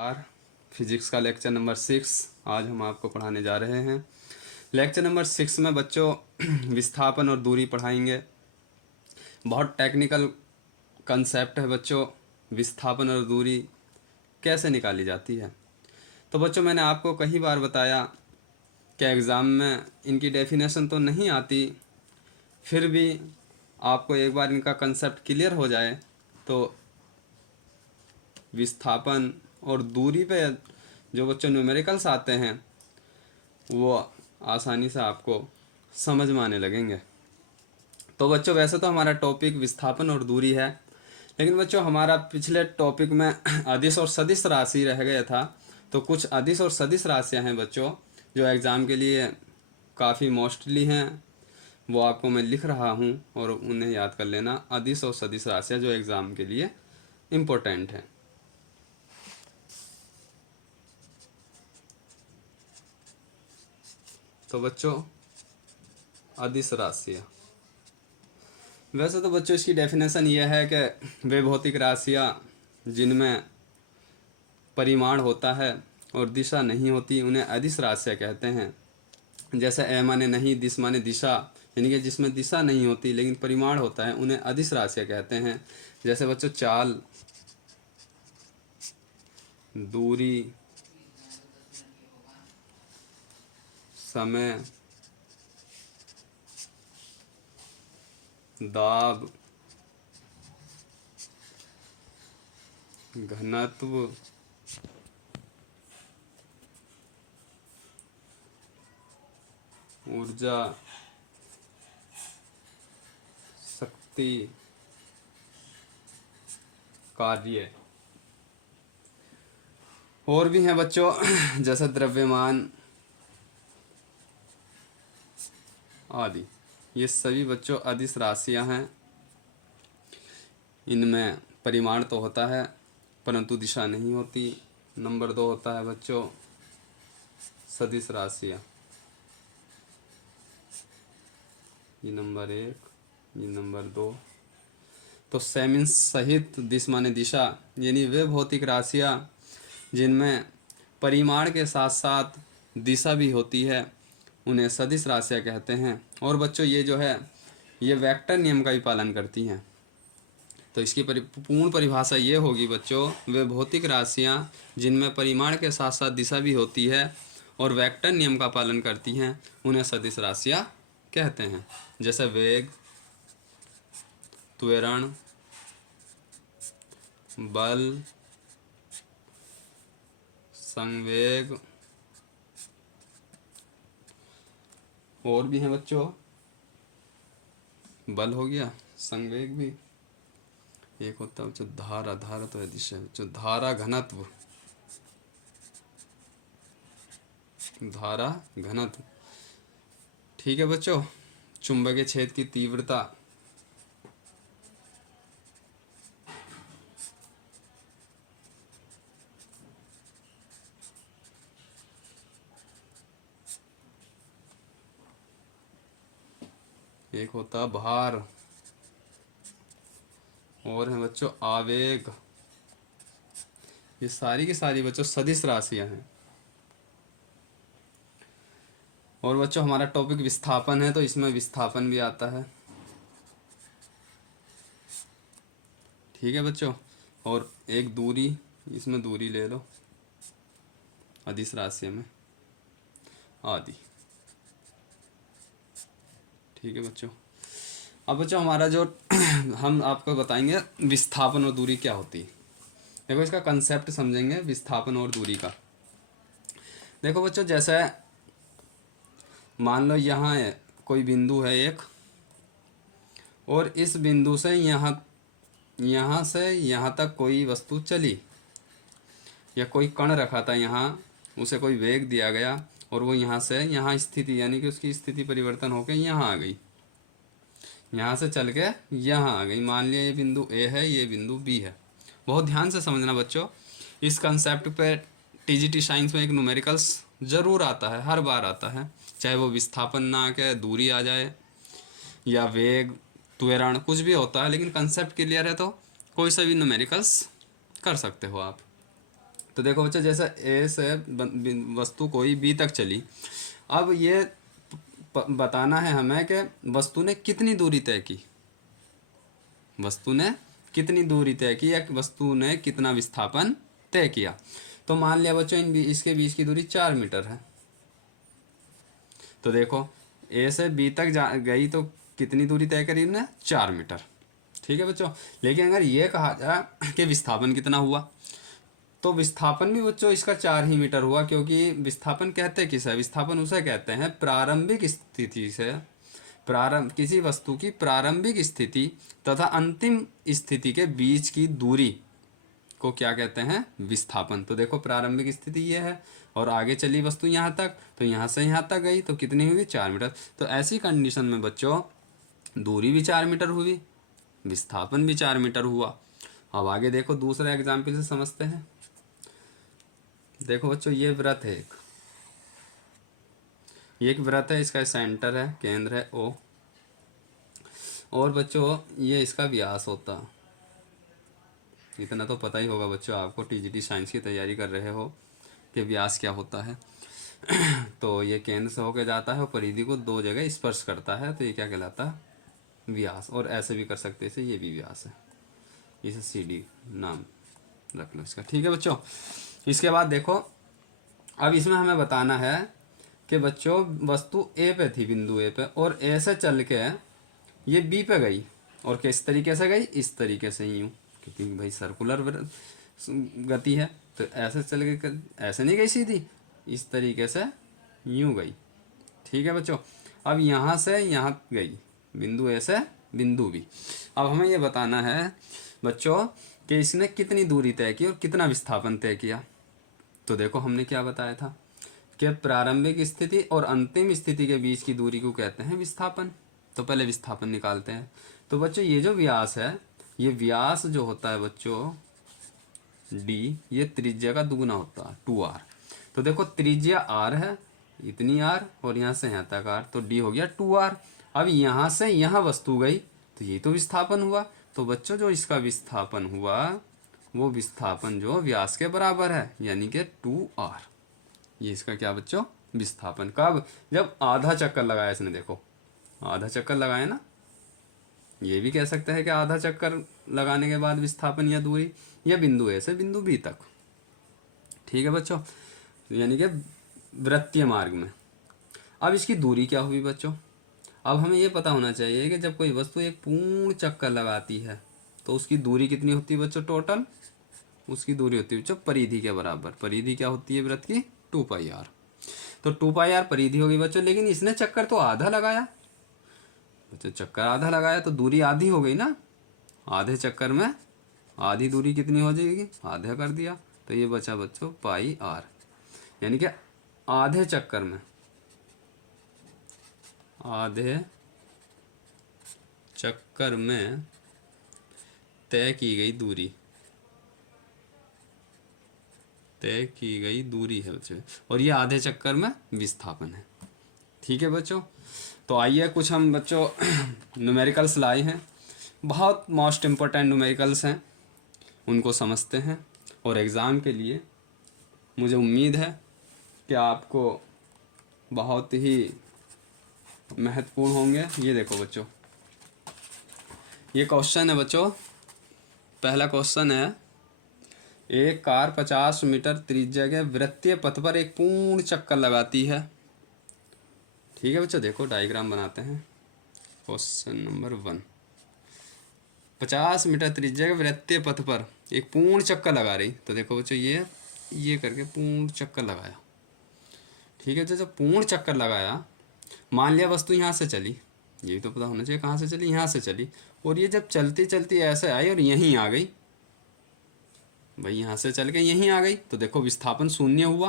नमस्कार। फिजिक्स का lecture number 6 आज हम आपको पढ़ाने जा रहे हैं। लेक्चर नंबर 6 में बच्चों विस्थापन और दूरी पढ़ाएंगे। बहुत टेक्निकल कंसेप्ट है बच्चों, विस्थापन और दूरी कैसे निकाली जाती है। तो बच्चों मैंने आपको कई बार बताया कि एग्ज़ाम में इनकी डेफिनेशन तो नहीं आती, फिर भी आपको एक बार इनका कंसेप्ट क्लियर हो जाए तो विस्थापन और दूरी पे जो बच्चों न्यूमेरिकल्स आते हैं वो आसानी से आपको समझ में आने लगेंगे। तो बच्चों वैसे तो हमारा टॉपिक विस्थापन और दूरी है, लेकिन बच्चों हमारा पिछले टॉपिक में अदिश और सदिश राशि रह गया था। तो कुछ अदिश और सदिश राशियां हैं बच्चों जो एग्ज़ाम के लिए काफ़ी मोस्टली हैं, वो आपको मैं लिख रहा हूँ और उन्हें याद कर लेना। अदिश और सदिश राशियाँ जो एग्ज़ाम के लिए इम्पोर्टेंट हैं। तो बच्चों अदिश राशियाँ, वैसे तो बच्चों इसकी डेफिनेशन ये है कि वे भौतिक राशियाँ जिनमें परिमाण होता है और दिशा नहीं होती उन्हें अदिश राशियाँ कहते हैं। जैसे ए माने नहीं, दिश माने दिशा, यानी कि जिसमें दिशा नहीं होती लेकिन परिमाण होता है उन्हें अदिश राशियाँ कहते हैं। जैसे बच्चों चाल, दूरी, समय, दाब, घनत्व, ऊर्जा, शक्ति, कार्य और भी हैं बच्चों जैसे द्रव्यमान आदि। ये सभी बच्चों अदिश राशियां हैं। इनमें परिमाण तो होता है परंतु दिशा नहीं होती। नंबर 2 होता है बच्चों सदिश राशियां। ये नंबर 1, ये नंबर 2। तो सेमिन सहित दिश माने दिशा, यानी वे भौतिक राशियां जिनमें परिमाण के साथ साथ दिशा भी होती है उन्हें सदिश राशियां कहते हैं। और बच्चों ये जो है ये वेक्टर नियम का भी पालन करती हैं। तो इसकी पूर्ण परिभाषा ये होगी बच्चों, वे भौतिक राशियाँ जिनमें परिमाण के साथ साथ दिशा भी होती है और वेक्टर नियम का पालन करती हैं उन्हें सदिश राशियाँ कहते हैं। जैसे वेग, त्वरण, बल, संवेग और भी हैं बच्चों। बल हो गया, संवेग भी। एक होता है बच्चों धारा, धारा तो है दिशा बच्चों, धारा, घनत्व, धारा, घनत्व। ठीक है बच्चों। चुंबकीय क्षेत्र की तीव्रता, एक होता भार और है बच्चों आवेग। ये सारी की सारी बच्चों सदिश राशियां हैं। और बच्चों हमारा टॉपिक विस्थापन है तो इसमें विस्थापन भी आता है। ठीक है बच्चों। और एक दूरी, इसमें दूरी ले लो अदिश राशि में आदि। ठीक है बच्चों। अब बच्चों हमारा जो हम आपको बताएंगे विस्थापन और दूरी क्या होती है। देखो इसका कंसेप्ट समझेंगे विस्थापन और दूरी का। देखो बच्चों जैसे मान लो यहाँ है कोई बिंदु है एक, और इस बिंदु से यहाँ से यहाँ तक कोई वस्तु चली या कोई कण रखा था यहाँ, उसे कोई वेग दिया गया और वो यहाँ से यहाँ स्थिति यानी कि उसकी स्थिति परिवर्तन होकर यहाँ आ गई, यहाँ से चल के यहाँ आ गई। मान लिया ये बिंदु ए है, ये बिंदु बी है। बहुत ध्यान से समझना बच्चों, इस कंसेप्ट पे टीजीटी साइंस में एक न्यूमेरिकल्स ज़रूर आता है, हर बार आता है, चाहे वो विस्थापन ना आके दूरी आ जाए या वेग, त्वरण, कुछ भी होता है, लेकिन कंसेप्ट क्लियर है तो कोई सा भी न्यूमेरिकल्स कर सकते हो आप। तो देखो बच्चों, जैसे ए से वस्तु कोई बी तक चली, अब ये बताना है हमें कि वस्तु ने कितनी दूरी तय की, वस्तु ने कितनी दूरी तय की या वस्तु ने कितना विस्थापन तय किया। तो मान लिया बच्चों इसके बीच की दूरी 4 मीटर है। तो देखो ए से बी तक गई तो कितनी दूरी तय करी ने, 4 मीटर। ठीक है बच्चों, लेकिन अगर ये कहा जाए कि विस्थापन कितना हुआ, तो विस्थापन भी बच्चों इसका 4 ही मीटर हुआ, क्योंकि विस्थापन कहते किस है, विस्थापन उसे कहते हैं प्रारंभिक स्थिति से किसी वस्तु की प्रारंभिक स्थिति तथा अंतिम स्थिति के बीच की दूरी को क्या कहते हैं, विस्थापन। तो देखो प्रारंभिक स्थिति ये है और आगे चली वस्तु यहाँ तक, तो यहाँ से यहाँ तक गई तो कितनी हुई, 4 मीटर। तो ऐसी कंडीशन में बच्चों दूरी भी 4 मीटर हुई, विस्थापन भी 4 मीटर हुआ। अब आगे देखो दूसरे एग्जाम्पल से समझते हैं। देखो बच्चों ये वृत्त है, एक वृत्त है, इसका सेंटर है, केंद्र है ओ, और बच्चों ये इसका व्यास होता, इतना तो पता ही होगा बच्चों आपको, टीजीटी साइंस की तैयारी कर रहे हो कि व्यास क्या होता है। तो ये केंद्र से होकर जाता है और परिधि को 2 जगह स्पर्श करता है, तो ये क्या कहलाता है, व्यास। और ऐसे भी कर सकते हैं, इसे ये भी व्यास है, इसे CD नाम रख लो इसका। ठीक है बच्चों, इसके बाद देखो अब इसमें हमें बताना है कि बच्चों वस्तु ए पे थी, बिंदु ए पे, और ए से चल के ये बी पे गई, और किस तरीके से गई, इस तरीके से यूँ, क्योंकि भाई सर्कुलर गति है, तो ऐसे चल के ऐसे नहीं गई सीधी, इस तरीके से यूँ गई। ठीक है बच्चों, अब यहाँ से यहाँ गई, बिंदु ए से बिंदु बी। अब हमें ये बताना है बच्चों कि इसने कितनी दूरी तय की और कितना विस्थापन तय किया। तो देखो हमने क्या बताया था कि प्रारंभिक स्थिति और अंतिम स्थिति के बीच की दूरी को कहते हैं विस्थापन। तो पहले विस्थापन निकालते हैं। तो बच्चों ये जो व्यास है, ये व्यास जो होता है बच्चों d, ये त्रिज्या का दुगुना होता है 2r। तो देखो त्रिज्या r है, इतनी r, और यहाँ से यहाँ तक r, तो d हो गया 2r। अब यहाँ से यहाँ वस्तु गई तो ये तो विस्थापन हुआ। तो बच्चों जो इसका विस्थापन हुआ वो विस्थापन जो व्यास के बराबर है, यानी कि 2r। ये इसका क्या बच्चों, विस्थापन। कब, जब आधा चक्कर लगाया इसने, देखो आधा चक्कर लगाया ना, ये भी कह सकते हैं कि आधा चक्कर लगाने के बाद विस्थापन या दूरी, या बिंदु ए से बिंदु बी तक। ठीक है बच्चों, यानी कि वृत्तीय मार्ग में। अब इसकी दूरी क्या हुई बच्चों, अब हमें ये पता होना चाहिए कि जब कोई वस्तु एक पूर्ण चक्कर लगाती है तो उसकी दूरी कितनी होती है बच्चों, टोटल उसकी दूरी होती है बच्चों परिधि के बराबर। परिधि क्या होती है वृत्त की, 2πr। तो 2πr परिधि होगी बच्चों, लेकिन इसने चक्कर तो आधा लगाया बच्चों, चक्कर आधा लगाया तो दूरी आधी हो गई ना। आधे चक्कर में आधी दूरी कितनी हो जाएगी, आधा कर दिया, तो ये बचा बच्चों πr, यानी कि आधे चक्कर में, आधे चक्कर में तय की गई दूरी, तय की गई दूरी है बच्चों, और ये आधे चक्कर में विस्थापन है। ठीक है बच्चों, तो आइए कुछ हम बच्चों न्यूमेरिकल्स लाए हैं, बहुत मोस्ट इम्पोर्टेंट न्यूमेरिकल्स हैं, उनको समझते हैं। और एग्ज़ाम के लिए मुझे उम्मीद है कि आपको बहुत ही महत्वपूर्ण होंगे। ये देखो बच्चों, ये क्वेश्चन है बच्चों, पहला क्वेश्चन है, एक कार 50 मीटर त्रिज्या के वृत्तीय पथ पर एक पूर्ण चक्कर लगाती है। ठीक है बच्चों, देखो डायग्राम बनाते हैं। क्वेश्चन नंबर 1, 50 मीटर त्रिज्या के वृत्तीय पथ पर एक पूर्ण चक्कर लगा रही। तो देखो बच्चों ये करके पूर्ण चक्कर लगाया। ठीक है, जब पूर्ण चक्कर लगाया, मान लिया वस्तु यहाँ से चली, ये तो पता होना चाहिए कहाँ से चली, यहाँ से चली, और ये जब चलती चलती ऐसे आई और यहीं आ गई, भाई यहाँ से चल के यहीं आ गई, तो देखो विस्थापन 0 हुआ,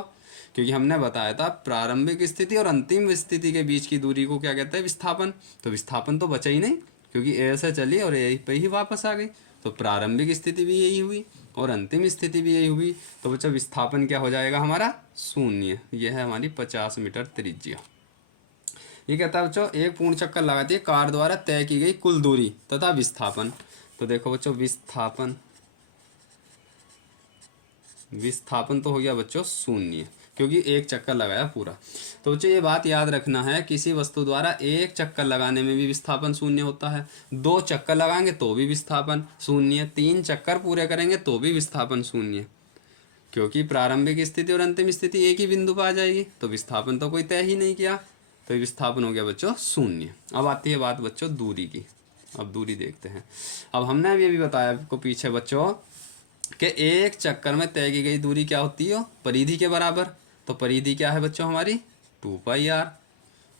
क्योंकि हमने बताया था प्रारंभिक स्थिति और अंतिम स्थिति के बीच की दूरी को क्या कहते हैं, विस्थापन। तो विस्थापन तो बचा ही नहीं, क्योंकि ए से चली और ए पे ही वापस आ गई, तो प्रारंभिक स्थिति भी यही हुई और अंतिम स्थिति भी यही हुई। तो बच्चा विस्थापन क्या हो जाएगा हमारा, 0। यह है हमारी 50 मीटर त्रिज्या। ये कहता है बच्चों, एक पूर्ण चक्कर लगाती है कार द्वारा तय की गई कुल दूरी तथा विस्थापन। तो देखो बच्चों, विस्थापन विस्थापन तो हो गया बच्चों शून्य, क्योंकि एक चक्कर लगाया पूरा। तो बच्चों ये बात याद रखना है, किसी वस्तु द्वारा एक चक्कर लगाने में भी विस्थापन शून्य होता है, 2 चक्कर लगाएंगे तो भी विस्थापन शून्य, 3 चक्कर पूरे करेंगे तो भी विस्थापन शून्य, क्योंकि प्रारंभिक स्थिति और अंतिम स्थिति एक ही बिंदु पर आ जाएगी, तो विस्थापन तो कोई तय ही नहीं किया, तो विस्थापन हो गया बच्चों शून्य। अब आती है बात बच्चों दूरी की। अब दूरी देखते हैं। अब हमने अभी बताया आपको पीछे बच्चों कि एक चक्कर में तय की गई दूरी क्या होती है, परिधि के बराबर। तो परिधि क्या है बच्चों हमारी 2πr,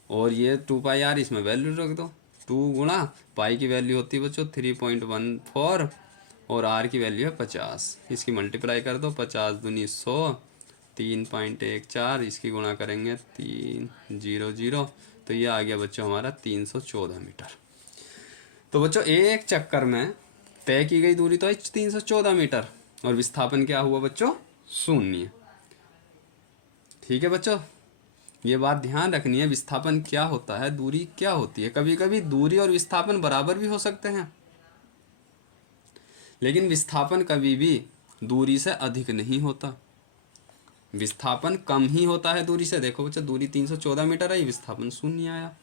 और ये 2πr इसमें वैल्यू रख दो, 2 गुणा पाई की वैल्यू होती है बच्चों 3.14 और r की वैल्यू है 50, इसकी मल्टीप्लाई कर दो, 50 दूनी 100, 3.14, इसकी गुणा करेंगे 300, तो ये आ गया बच्चों हमारा 314 मीटर। तो बच्चों एक चक्कर में तय की गई दूरी तो है 314 मीटर, और विस्थापन क्या हुआ बच्चों शून्य। ठीक है बच्चों, ये बात ध्यान रखनी है, विस्थापन क्या होता है, दूरी क्या होती है। कभी कभी दूरी और विस्थापन बराबर भी हो सकते हैं, लेकिन विस्थापन कभी भी दूरी से अधिक नहीं होता, विस्थापन कम ही होता है दूरी से। देखो बच्चों दूरी 314 मीटर आई, विस्थापन शून्य आया।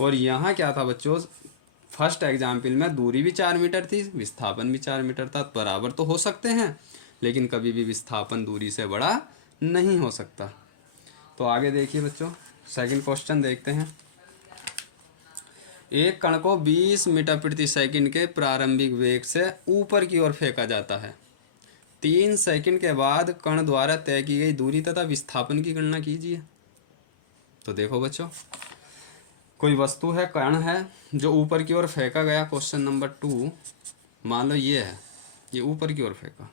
और यहाँ क्या था बच्चों, फर्स्ट एग्जाम्पल में दूरी भी 4 मीटर थी, विस्थापन भी 4 मीटर था, बराबर तो हो सकते हैं, लेकिन कभी भी विस्थापन दूरी से बड़ा नहीं हो सकता। तो आगे देखिए बच्चों, सेकंड क्वेश्चन देखते हैं। एक कण को 20 मीटर प्रति सेकंड के प्रारंभिक वेग से ऊपर की ओर फेंका जाता है। 3 सेकंड के बाद कण द्वारा तय की गई दूरी तथा विस्थापन की गणना कीजिए। तो देखो बच्चों, कोई वस्तु है, कण है, जो ऊपर की ओर फेंका गया। क्वेश्चन नंबर 2 मान लो ये है, ये ऊपर की ओर फेंका।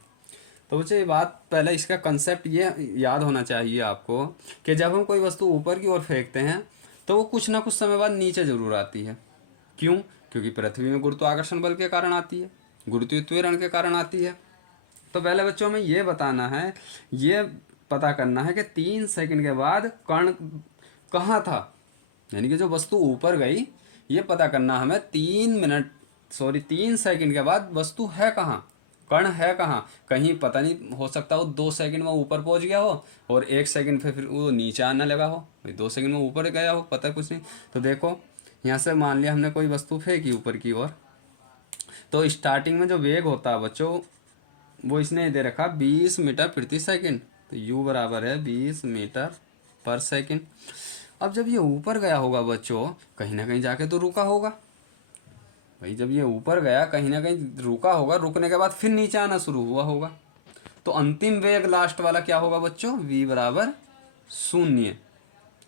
तो बच्चे ये बात पहले इसका कंसेप्ट ये याद होना चाहिए आपको कि जब हम कोई वस्तु ऊपर की ओर फेंकते हैं तो वो कुछ ना कुछ समय बाद नीचे जरूर आती है। क्यों? क्योंकि पृथ्वी में गुरुत्वाकर्षण बल के कारण आती है, गुरुत्वाकर्षण के कारण आती है। तो पहले बच्चों में ये बताना है, ये पता करना है कि 3 सेकंड के बाद कण कहाँ था, यानी कि जो वस्तु ऊपर गई, ये पता करना हमें 3 सेकंड के बाद वस्तु है कहाँ, कण है कहाँ। कहीं पता नहीं, हो सकता हो 2 सेकंड में ऊपर पहुंच गया हो और 1 सेकंड फिर वो नीचे आने लगा हो, 2 सेकंड में ऊपर गया हो, पता कुछ नहीं। तो देखो यहाँ से मान लिया हमने कोई वस्तु फेंकी ऊपर की ओर, तो स्टार्टिंग में जो वेग होता है बच्चों वो इसने दे रखा 20 मीटर प्रति सेकंड, तो u बराबर है 20 मीटर पर सेकंड। अब जब ये ऊपर गया होगा बच्चों, कहीं ना कहीं जाके तो रुका होगा भाई, जब ये ऊपर गया कहीं ना कहीं रुका होगा, रुकने के बाद फिर नीचे आना शुरू हुआ होगा, तो अंतिम वेग लास्ट वाला क्या होगा बच्चों, v बराबर 0।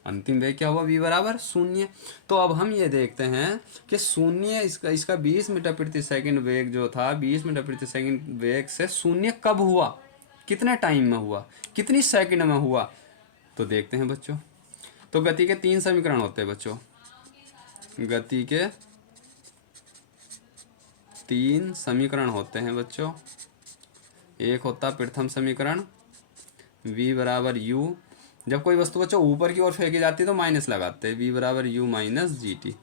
अंतिम वेग क्या हुआ, v बराबर 0। तो अब हम ये देखते हैं कि 0 इसका 20 मीटर प्रति सेकंड वेग जो था, 20 मीटर प्रति सेकंड वेग से 0 कब हुआ, कितने टाइम में हुआ, कितनी सेकंड में हुआ। तो देखते हैं बच्चों, तो गति के 3 समीकरण होते हैं बच्चों, गति के 3 समीकरण होते हैं बच्चों। एक होता प्रथम समीकरण v बराबर u, जब कोई वस्तु बच्चों ऊपर की ओर फेंकी जाती है तो माइनस लगाते हैं, v बराबर u माइनस जी टी।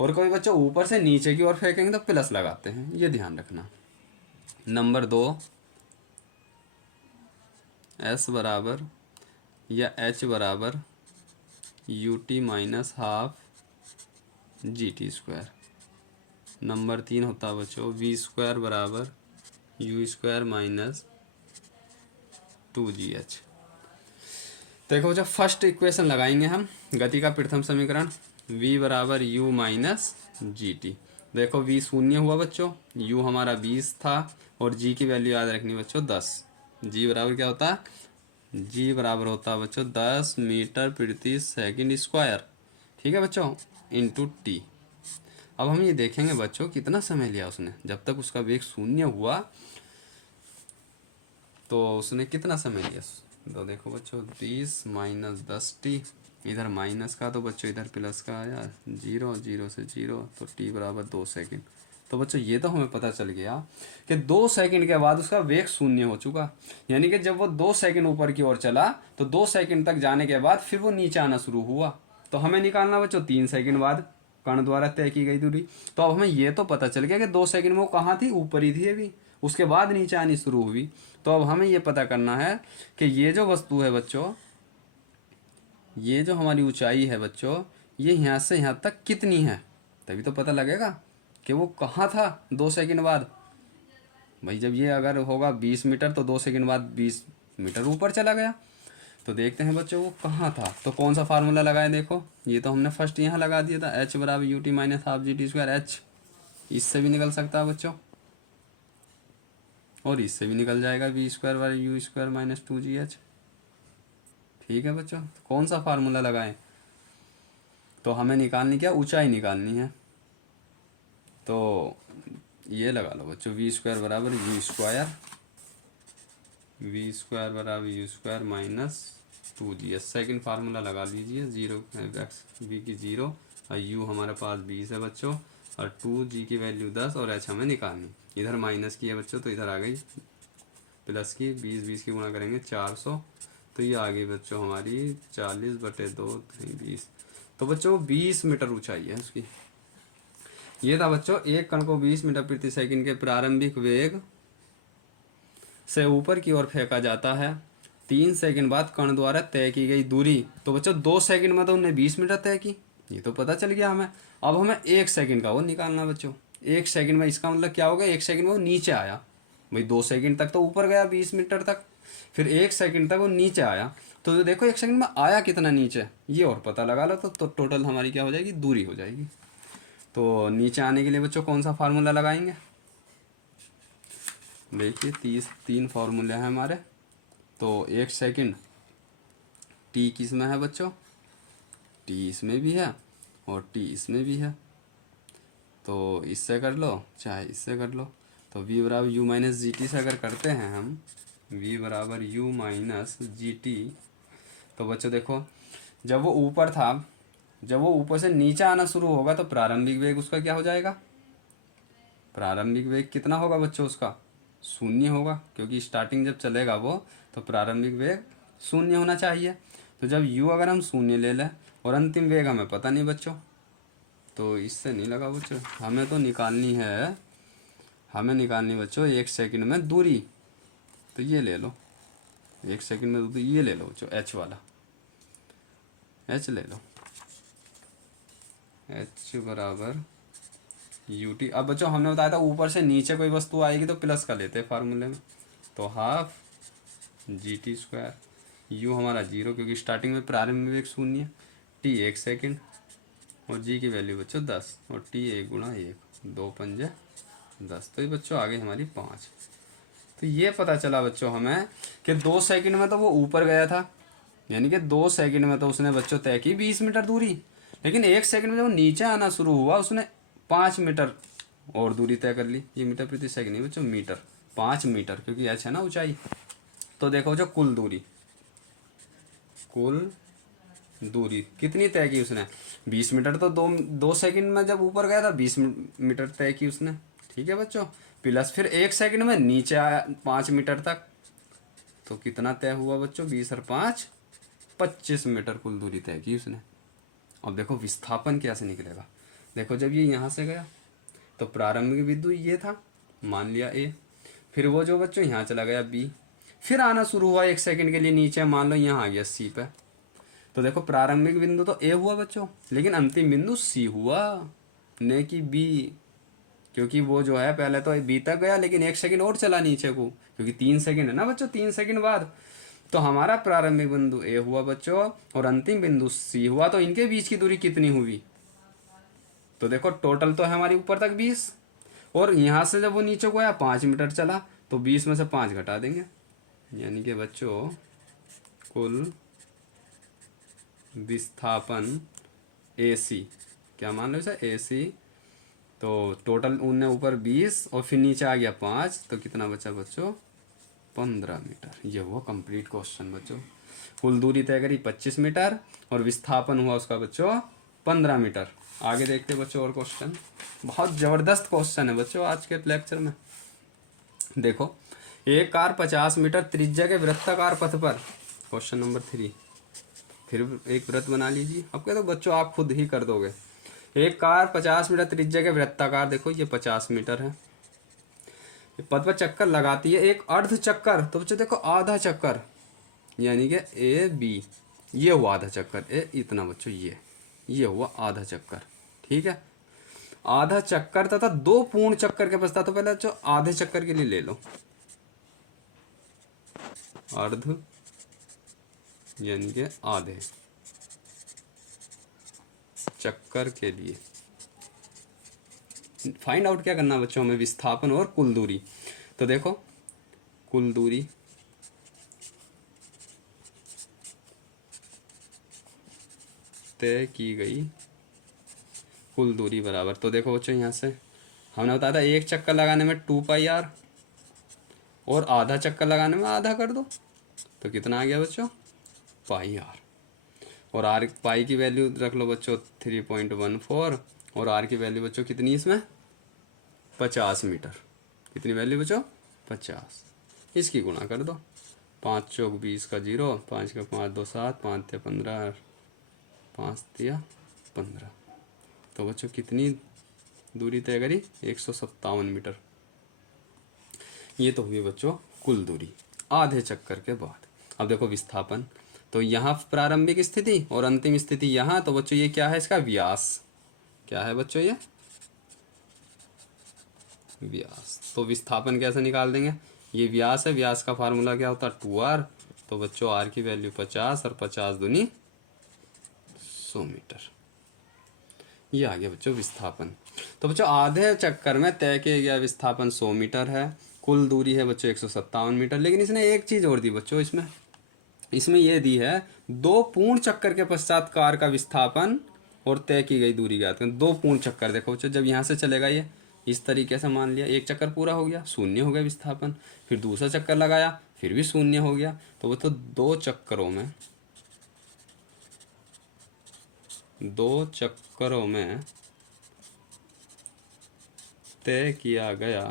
और कोई बच्चों ऊपर से नीचे की ओर फेंकेंगे तो प्लस लगाते हैं, ये ध्यान रखना। नंबर 2 s बराबर या h बराबर U T minus half G T square. Number 3 होता है बच्चों v स्क्वायर बराबर यू स्क्वायर माइनस 2gh। देखो जब फर्स्ट इक्वेशन लगाएंगे हम, गति का प्रथम समीकरण v बराबर u माइनस जी टी। देखो v 0 हुआ बच्चों, u हमारा 20 था और g की वैल्यू याद रखनी बच्चों 10। g बराबर क्या होता है, g बराबर होता है बच्चों 10 मीटर प्रति सेकंड स्क्वायर, ठीक है बच्चों, इंटू टी। अब हम ये देखेंगे बच्चों कितना समय लिया उसने, जब तक उसका वेग 0 हुआ तो उसने कितना समय लिया। तो देखो बच्चों 20 माइनस 10t, इधर माइनस का तो बच्चों इधर प्लस का आया, 0 0 से 0, तो t बराबर 2 सेकंड। तो बच्चों ये तो हमें पता चल गया कि 2 सेकंड के बाद उसका वेग 0 हो चुका, यानी कि जब वो 2 सेकंड ऊपर की ओर चला तो 2 सेकंड तक जाने के बाद फिर वो नीचे आना शुरू हुआ। तो हमें निकालना बच्चों 3 सेकंड बाद कण द्वारा तय की गई दूरी। तो अब हमें ये तो पता चल गया कि 2 सेकंड में वो कहाँ थी, ऊपर ही थी अभी, उसके बाद नीचे आनी शुरू हुई। तो अब हमें ये पता करना है कि ये जो वस्तु है बच्चों, ये जो हमारी ऊंचाई है बच्चों, ये यहाँ से यहाँ तक कितनी है, तभी तो पता लगेगा कि वो कहाँ था 2 सेकंड बाद। भाई जब ये अगर होगा 20 मीटर तो 2 सेकंड बाद 20 मीटर ऊपर चला गया। तो देखते हैं बच्चों वो कहाँ था। तो कौन सा फार्मूला लगाए, देखो ये तो हमने फर्स्ट यहाँ लगा दिया था, h बराबर U T minus half G T square. H इससे भी निकल सकता है बच्चों, और इससे भी निकल जाएगा V square by U square minus 2GH। ठीक है बच्चों, कौन सा फार्मूला लगाएं, तो हमें निकालनी क्या, ऊंचाई निकालनी है। तो ये लगा लो बच्चों, वी स्क्वायर बराबर यू स्क्वायर, वी स्क्वायर बराबर you square minus 2GH। Second formula लगा लीजिए, 0 एक्स वी की 0 और यू हमारे पास 20 है बच्चों, और 2G की वैल्यू 10 और एच हमें निकालनी। इधर माइनस की है बच्चों तो इधर आ गई प्लस की, 20 की गुणा करेंगे 400, तो ये आ गई बच्चों हमारी 40/2 20। तो बच्चों 20 मीटर ऊंचाई है उसकी। ये था बच्चों, एक कण को 20 मीटर प्रति सेकंड के प्रारंभिक वेग से ऊपर की ओर फेंका जाता है। 3 सेकंड बाद कण द्वारा तय की गई दूरी। तो बच्चों 2 सेकंड में तो उन्हें 20 मीटर तय की, ये तो पता चल गया हमें। अब हमें 1 सेकंड का वो निकालना बच्चों। 1 सेकंड में इसका मतलब क्या होगा, 1 सेकंड में वो नीचे आया। भाई 2 सेकंड तक तो ऊपर गया 20 मीटर तक, फिर 1 सेकंड तक वो नीचे आया। तो देखो 1 सेकंड में आया कितना नीचे, ये और पता लगा लो। तो टोटल हमारी क्या हो जाएगी, दूरी हो जाएगी। तो नीचे आने के लिए बच्चों कौन सा फार्मूला लगाएंगे, देखिए 3 फार्मूले हैं हमारे। तो 1 सेकंड टी किस में है बच्चों, टी इसमें भी है और टी इसमें भी है। तो इससे कर लो चाहे इससे कर लो। तो v बराबर यू माइनस जी टी से अगर करते हैं हम, v बराबर यू माइनस जी टी, तो बच्चों देखो जब वो ऊपर था, जब वो ऊपर से नीचे आना शुरू होगा तो प्रारंभिक वेग उसका क्या हो जाएगा, प्रारंभिक वेग कितना होगा बच्चों उसका, 0 होगा, क्योंकि स्टार्टिंग जब चलेगा वो तो प्रारंभिक वेग 0 होना चाहिए। तो जब u अगर हम 0 ले लें और अंतिम वेग हमें पता नहीं बच्चों, तो इससे नहीं लगा बच्चों, हमें तो निकालनी है, हमें निकालनी बच्चों 1 सेकंड में दूरी। तो ये ले लो 1 सेकंड में दूरी, ये ले लो बच्चों h वाला, h ले लो, h बराबर यू टी। अब बच्चों हमने बताया था ऊपर से नीचे कोई वस्तु आएगी तो प्लस का लेते हैं फार्मूले में। तो half G T square, you हमारा 0 क्योंकि स्टार्टिंग में प्रारंभिक वेग 0, टी 1 सेकंड और जी की वैल्यू बच्चों 10 और टी 1 गुणा 1, 2 पंजे 10। तो ये बच्चों आ गई हमारी 5। तो ये पता चला बच्चों हमें कि 2 सेकंड में तो वो ऊपर गया था, यानी कि 2 सेकंड में तो उसने बच्चों तय की 20 मीटर दूरी, लेकिन 1 सेकंड में जब नीचे आना शुरू हुआ उसने 5 मीटर और दूरी तय कर ली। ये मीटर प्रति सेकंड नहीं बच्चों, मीटर, 5 मीटर, क्योंकि एच है ना ऊंचाई। तो देखो जो कुल दूरी कितनी तय की उसने, 20 मीटर। तो 2 सेकंड में जब ऊपर गया था 20 मीटर तय की उसने। ठीक है बच्चों, प्लस फिर 1 सेकंड में नीचे आया 5 मीटर तक, तो कितना तय हुआ बच्चों, 20 और 5 25 मीटर कुल दूरी तय की उसने। अब देखो विस्थापन कैसे निकलेगा, देखो जब ये यहाँ से गया तो प्रारंभिक बिंदु ये था, मान लिया ए, फिर वो जो बच्चों यहाँ चला गया बी, फिर आना शुरू हुआ 1 सेकंड के लिए नीचे, मान लो यहाँ आ गया सी पे। तो देखो प्रारंभिक बिंदु तो ए हुआ बच्चों, लेकिन अंतिम बिंदु सी हुआ, न कि बी, क्योंकि वो जो है पहले तो बी तक गया लेकिन 1 सेकंड और चला नीचे को, क्योंकि 3 सेकंड है ना बच्चों, 3 सेकंड बाद। तो हमारा प्रारंभिक बिंदु ए हुआ बच्चों और अंतिम बिंदु सी हुआ, तो इनके बीच की दूरी कितनी हुई, तो देखो टोटल तो है हमारी ऊपर तक 20, और यहाँ से जब वो नीचे को आया 5 मीटर चला, तो 20 में से 5 घटा देंगे, यानी कि बच्चों कुल विस्थापन ए सी, क्या मान लो इसे ए सी। तो टोटल उनने ऊपर 20 और फिर नीचे आ गया 5, तो कितना बचा बच्चों, 15 मीटर। ये हुआ कंप्लीट क्वेश्चन बच्चों। कुल दूरी तय करी 25 मीटर और विस्थापन हुआ उसका बच्चों 15 मीटर। आगे देखते बच्चों और क्वेश्चन, बहुत ज़बरदस्त क्वेश्चन है बच्चों आज के लेक्चर में। देखो एक कार 50 मीटर त्रिज्या के वृत्ताकार पथ पर, क्वेश्चन नंबर 3, फिर एक वृत्त बना लीजिए। अब कहते बच्चों आप खुद ही कर दोगे। एक कार 50 मीटर त्रिज्या के वृत्ताकार, देखो ये 50 मीटर है, पथ पर चक्कर लगाती है एक अर्ध चक्कर, तो बच्चों देखो आधा चक्कर, यानी कि ए बी, ये हुआ आधा चक्कर, ए इतना बच्चों, ये हुआ आधा चक्कर। ठीक है, आधा चक्कर तथा 2 पूर्ण चक्कर के पश्चात, तो पहले बच्चों आधे चक्कर के लिए ले लो, अर्ध यानी कि आधे चक्कर के लिए फाइंड आउट क्या करना बच्चों हमें, विस्थापन और कुल दूरी। तो देखो कुल दूरी तय की गई कुल दूरी बराबर, तो देखो बच्चों यहाँ से हमने बताया था एक चक्कर लगाने में 2 पाई आर और आधा चक्कर लगाने में आधा कर दो, तो कितना आ गया बच्चों, पाई आर। और आर पाई की वैल्यू रख लो बच्चों 3.14, और आर की वैल्यू बच्चों कितनी इसमें, 50 मीटर। कितनी वैल्यू बच्चों, 50। इसकी गुणा कर दो, 5 चौक 20 का 0, 5 का 5 2 7, 5 × 15, 5 × 15, तो बच्चों कितनी दूरी तय करी, 157 मीटर। ये तो हुई बच्चों कुल दूरी आधे चक्कर के बाद। अब देखो विस्थापन, तो यहाँ प्रारंभिक स्थिति और अंतिम स्थिति यहाँ, तो बच्चों ये क्या है, इसका व्यास। क्या है बच्चों, ये व्यास। तो विस्थापन कैसे निकाल देंगे, ये व्यास है, व्यास का फार्मूला क्या होता है, 2r। तो बच्चों r की वैल्यू 50 और 50 दूनी 100 मीटर। ये आ गया बच्चों विस्थापन। तो बच्चों आधे चक्कर में तय किया गया विस्थापन 100 मीटर है, कुल दूरी है बच्चों 157 मीटर। लेकिन इसने एक चीज़ और दी बच्चों, इसमें ये दी है 2 पूर्ण चक्कर के पश्चात कार का विस्थापन और तय की गई दूरी ज्ञात करें। 2 पूर्ण चक्कर देखो बच्चों, जब यहाँ से चलेगा ये इस तरीके से, मान लिया एक चक्कर पूरा हो गया, शून्य हो गया विस्थापन, फिर दूसरा चक्कर लगाया, फिर भी शून्य हो गया। तो वो तो 2 चक्करों में तय किया गया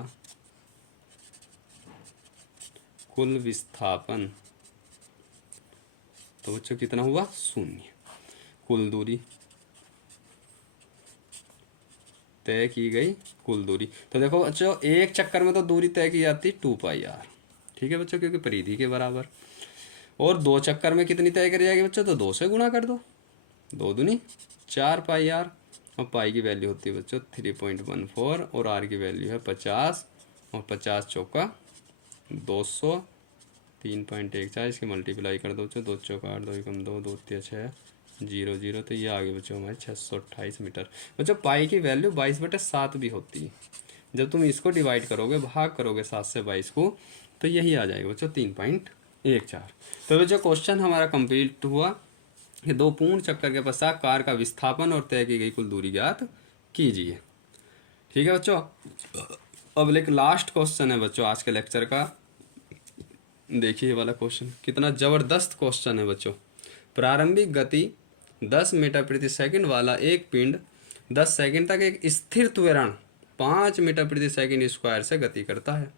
कुल विस्थापन, तो बच्चों कितना हुआ, 0। कुल दूरी तय की गई कुल दूरी, तो देखो बच्चों एक चक्कर में तो दूरी तय की जाती 2 पाई आर। ठीक है बच्चों, क्योंकि परिधि के बराबर। और 2 चक्कर में कितनी तय करी जाएगी बच्चों, तो 2 से गुणा कर दो, 2 दूनी 4 पाई आर। और पाई की वैल्यू होती है बच्चों 3.14 और आर की वैल्यू है 50, और 50 चौका 200, 3.14, इसकी मल्टीप्लाई कर दो बच्चों, 2 चौका 8, 2 एकम 2, 2 तिया 6, 0 0, तो ये आगे बच्चों हमारे 628 मीटर। बच्चों पाई की वैल्यू 22/7 भी होती है। जब तुम इसको डिवाइड करोगे, भाग करोगे 7 से 22 को, तो यही आ जाएगा बच्चों 3.14। तो बच्चों क्वेश्चन हमारा कंप्लीट हुआ कि 2 पूर्ण चक्कर के पश्चात कार का विस्थापन और तय की गई कुल दूरी ज्ञात कीजिए। ठीक है बच्चों, अब एक लास्ट क्वेश्चन है बच्चों आज के लेक्चर का। देखिए वाला क्वेश्चन कितना ज़बरदस्त क्वेश्चन है बच्चों। प्रारंभिक गति 10 मीटर प्रति सेकंड वाला एक पिंड 10 सेकंड तक एक स्थिर त्वरण 5 मीटर प्रति सेकंड स्क्वायर से गति करता है।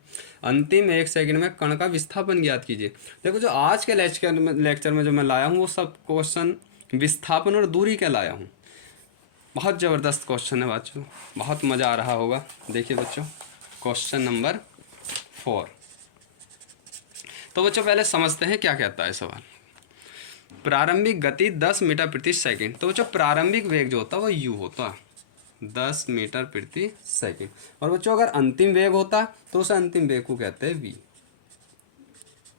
अंतिम 1 सेकंड में कण का विस्थापन ज्ञात कीजिए। देखो जो आज के लेक्चर में जो मैं लाया हूँ वो सब क्वेश्चन विस्थापन और दूरी के लाया हूँ। बहुत ज़बरदस्त क्वेश्चन है बच्चों, बहुत मज़ा आ रहा होगा। देखिए बच्चों क्वेश्चन नंबर 4। तो बच्चों पहले समझते हैं क्या कहता है सवाल। प्रारंभिक गति 10 मीटर प्रति सेकंड, तो बच्चों प्रारंभिक वेग जो होता है वो u होता है 10 मीटर प्रति सेकंड। और बच्चों अगर अंतिम वेग होता तो उस अंतिम वेग को कहते हैं v।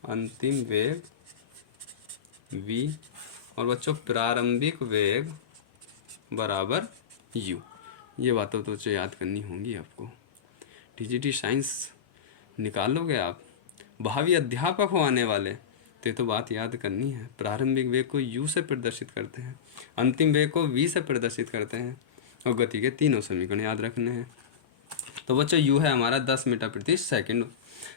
अंतिम वेग v और बच्चों प्रारंभिक वेग बराबर u। ये बातें तो बच्चों याद करनी होंगी आपको। टीजीटी साइंस निकालोगे आप, भावी अध्यापक हो आने वाले, तो ये तो बात याद करनी है। प्रारंभिक वेग को u से प्रदर्शित करते हैं, अंतिम वेग को v से प्रदर्शित करते हैं, और गति के तीनों समीकरण याद रखने हैं। तो बच्चों u है हमारा 10 मीटर प्रति सेकंड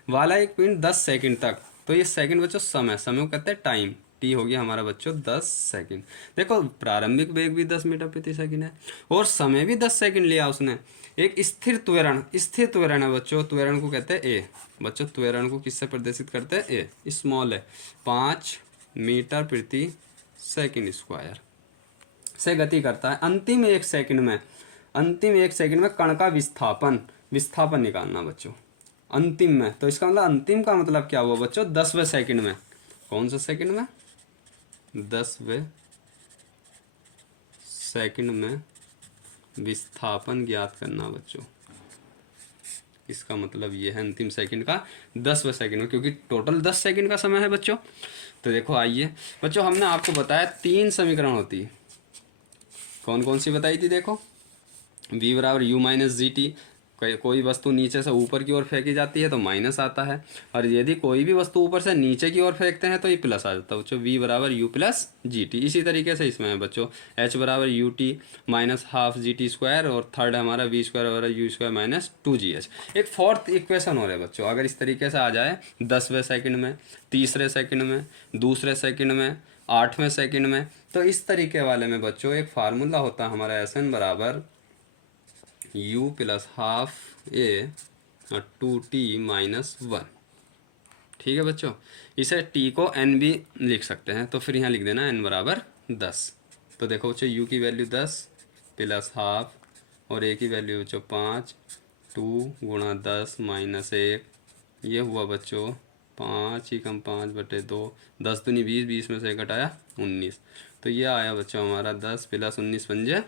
वाला एक पिंड 10 सेकंड तक। तो ये सेकंड बच्चों समय को कहते हैं टाइम, t हो गया हमारा बच्चों 10 सेकंड। देखो प्रारंभिक वेग भी 10 मीटर प्रति सेकंड है और समय भी 10 सेकंड लिया उसने। एक स्थिर त्वरण है बच्चों, त्वरण को कहते हैं ए। बच्चों त्वरण को किससे प्रदर्शित करते हैं, ए, स्मॉल है, 5 मीटर प्रति सेकंड स्क्वायर से गति करता है। अंतिम एक सेकंड में कण का विस्थापन निकालना बच्चों। अंतिम में, तो इसका मतलब अंतिम का मतलब क्या हुआ बच्चों, 10वें सेकंड में। कौन सा सेकंड में, 10वें सेकंड में विस्थापन ज्ञात करना बच्चों। इसका मतलब ये है अंतिम सेकंड का 10वें सेकंड में, क्योंकि टोटल 10 सेकंड का समय है बच्चों। तो देखो आइए बच्चों, हमने आपको बताया 3 समीकरण होती है। कौन कौन सी बताई थी, देखो v बराबर यू माइनस जी टी, कोई वस्तु नीचे से ऊपर की ओर फेंकी जाती है तो माइनस आता है, और यदि कोई भी वस्तु ऊपर से नीचे की ओर फेंकते हैं तो ये प्लस आ जाता है बच्चों। v बराबर यू प्लस जी टी। इसी तरीके से इसमें है बच्चों h बराबर U T minus half G T square, और थर्ड हमारा वी स्क्वायर बराबर यू स्क्वायर माइनस 2gh। एक फोर्थ इक्वेशन हो रहा है बच्चों, अगर इस तरीके से आ जाए 10वें सेकंड में, तीसरे सेकंड में, दूसरे सेकंड में, 8वें सेकंड में, तो इस तरीके वाले में बच्चों एक फार्मूला होता है हमारा एस एन बराबर u प्लस हाफ ए 2t माइनस 1। ठीक है बच्चों, इसे t को n भी लिख सकते हैं, तो फिर यहाँ लिख देना n बराबर 10। तो देखो बच्चों u की वैल्यू 10 प्लस हाफ, और a की वैल्यू बच्चों 5, 2 गुणा 10 माइनस 1, ये हुआ बच्चों 5 ही कम 5/2, 10 दूनी 20, 20 में से 1 घटाया 19, तो ये आया बच्चों हमारा 10 प्लस 19 पंजे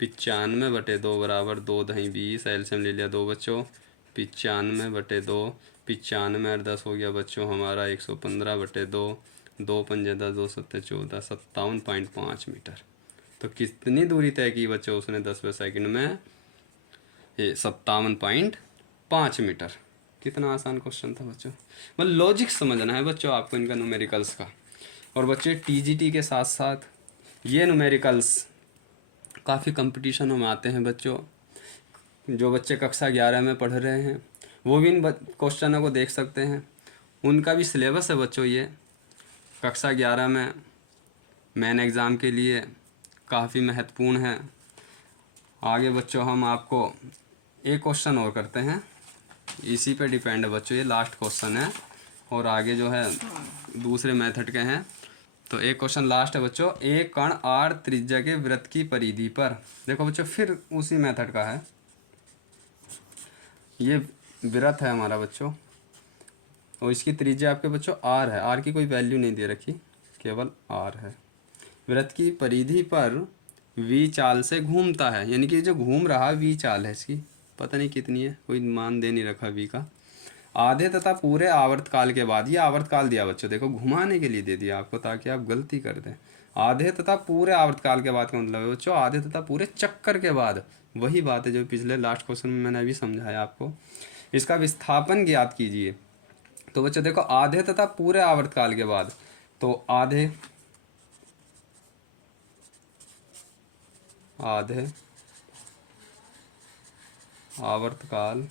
95/2 बराबर 2 दही 20, एलसीएम ले लिया 2 बच्चों, 95/2, 95 और 10 हो गया बच्चों हमारा 115/2, 2 पंजे 10, 2 सत्ते 14, 57.5 मीटर। तो कितनी दूरी तय की बच्चों उसने 10वें सेकंड में, ये 57.5 मीटर। कितना आसान क्वेश्चन था बच्चों, मतलब लॉजिक समझना है बच्चों आपको इनका न्यूमेरिकल्स का। और बच्चे टीजीटी के साथ साथ ये न्यूमेरिकल्स काफ़ी कंपटीशनों में आते हैं बच्चों। जो बच्चे कक्षा 11 में पढ़ रहे हैं वो भी इन क्वेश्चनों को देख सकते हैं, उनका भी सिलेबस है बच्चों ये कक्षा 11 में मेन एग्ज़ाम के लिए काफ़ी महत्वपूर्ण है। आगे बच्चों हम आपको एक क्वेश्चन और करते हैं, इसी पे डिपेंड है बच्चों, ये लास्ट क्वेश्चन है, और आगे जो है दूसरे मेथड के हैं। तो एक क्वेश्चन लास्ट है बच्चों, एक कण आर त्रिज्या के वृत्त की परिधि पर, देखो बच्चों फिर उसी मेथड का है, ये वृत्त है हमारा बच्चों, और इसकी त्रिज्या आपके बच्चों आर है, आर की कोई वैल्यू नहीं दे रखी, केवल आर है। वृत्त की परिधि पर वी चाल से घूमता है, यानी कि जो घूम रहा वी चाल है इसकी, पता नहीं कितनी है, कोई मान दे नहीं रखा वी का। आधे तथा पूरे आवर्तकाल के बाद, ये आवर्तकाल दिया बच्चों, देखो घुमाने के लिए दे दिया आपको ताकि आप गलती कर दें। आधे तथा पूरे आवर्तकाल के बाद का मतलब है बच्चों आधे तथा पूरे चक्कर के बाद, वही बात है जो पिछले लास्ट क्वेश्चन में मैंने अभी समझाया आपको। इसका विस्थापन ज्ञात कीजिए। तो बच्चों देखो आधे तथा पूरे आवर्तकाल के बाद, तो आधे आवर्तकाल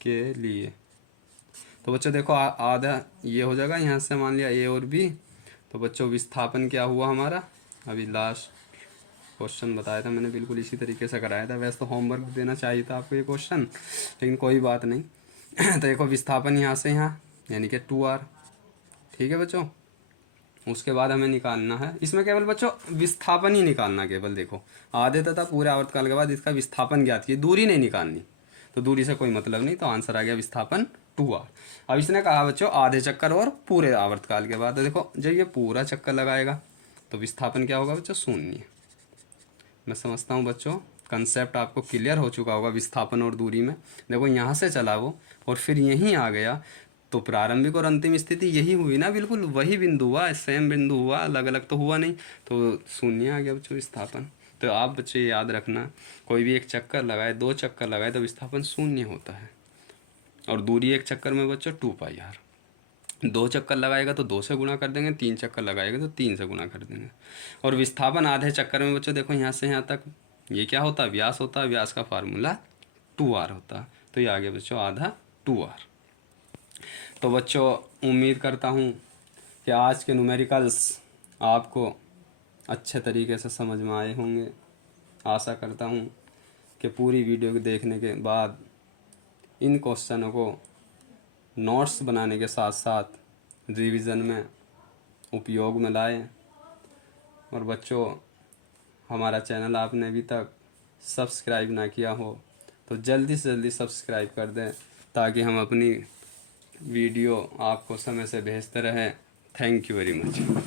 के लिए, तो बच्चों देखो आधा ये हो जाएगा, यहाँ से मान लिया ए और बी, तो बच्चों विस्थापन क्या हुआ हमारा, अभी लास्ट क्वेश्चन बताया था मैंने, बिल्कुल इसी तरीके से कराया था। वैसे तो होमवर्क देना चाहिए था आपको ये क्वेश्चन, लेकिन कोई बात नहीं। तो देखो विस्थापन यहाँ से यहाँ, यानी कि 2r, ठीक है बच्चों। उसके बाद हमें निकालना है, इसमें केवल बच्चों विस्थापन ही निकालना, केवल देखो आधे तथा पूरे आवर्तकाल के बाद इसका विस्थापन ज्ञात कीजिए, दूरी नहीं निकालनी, तो दूरी से कोई मतलब नहीं, तो आंसर आ गया विस्थापन 2r। अब इसने कहा बच्चों आधे चक्कर और पूरे आवर्तकाल के बाद, तो देखो जब ये पूरा चक्कर लगाएगा तो विस्थापन क्या होगा बच्चों, 0। मैं समझता हूँ बच्चों कंसेप्ट आपको क्लियर हो चुका होगा विस्थापन और दूरी में। देखो यहाँ से चला वो और फिर यहीं आ गया, तो प्रारंभिक और अंतिम स्थिति यही हुई ना, बिल्कुल वही बिंदु हुआ, सेम बिंदु हुआ, अलग अलग तो हुआ नहीं, तो 0 आ गया बच्चों विस्थापन। तो आप बच्चे याद रखना, कोई भी एक चक्कर लगाए, 2 चक्कर लगाए तो विस्थापन 0 होता है, और दूरी एक चक्कर में बच्चों 2πr। 2 चक्कर लगाएगा तो 2 से गुणा कर देंगे, 3 चक्कर लगाएगा तो 3 से गुणा कर देंगे। और विस्थापन आधे चक्कर में बच्चों देखो यहाँ से यहाँ तक ये क्या होता है, व्यास होता है, व्यास का फार्मूला 2r होता है, तो ये आ गया बच्चों आधा 2r। तो बच्चों उम्मीद करता हूँ कि आज के न्यूमेरिकल्स आपको अच्छे तरीके से समझ में आए होंगे। आशा करता हूँ कि पूरी वीडियो को देखने के बाद इन क्वेश्चनों को नोट्स बनाने के साथ साथ रिवीजन में उपयोग में लाएं। और बच्चों हमारा चैनल आपने अभी तक सब्सक्राइब ना किया हो तो जल्दी से जल्दी सब्सक्राइब कर दें, ताकि हम अपनी वीडियो आपको समय से भेजते रहें। Thank you very much.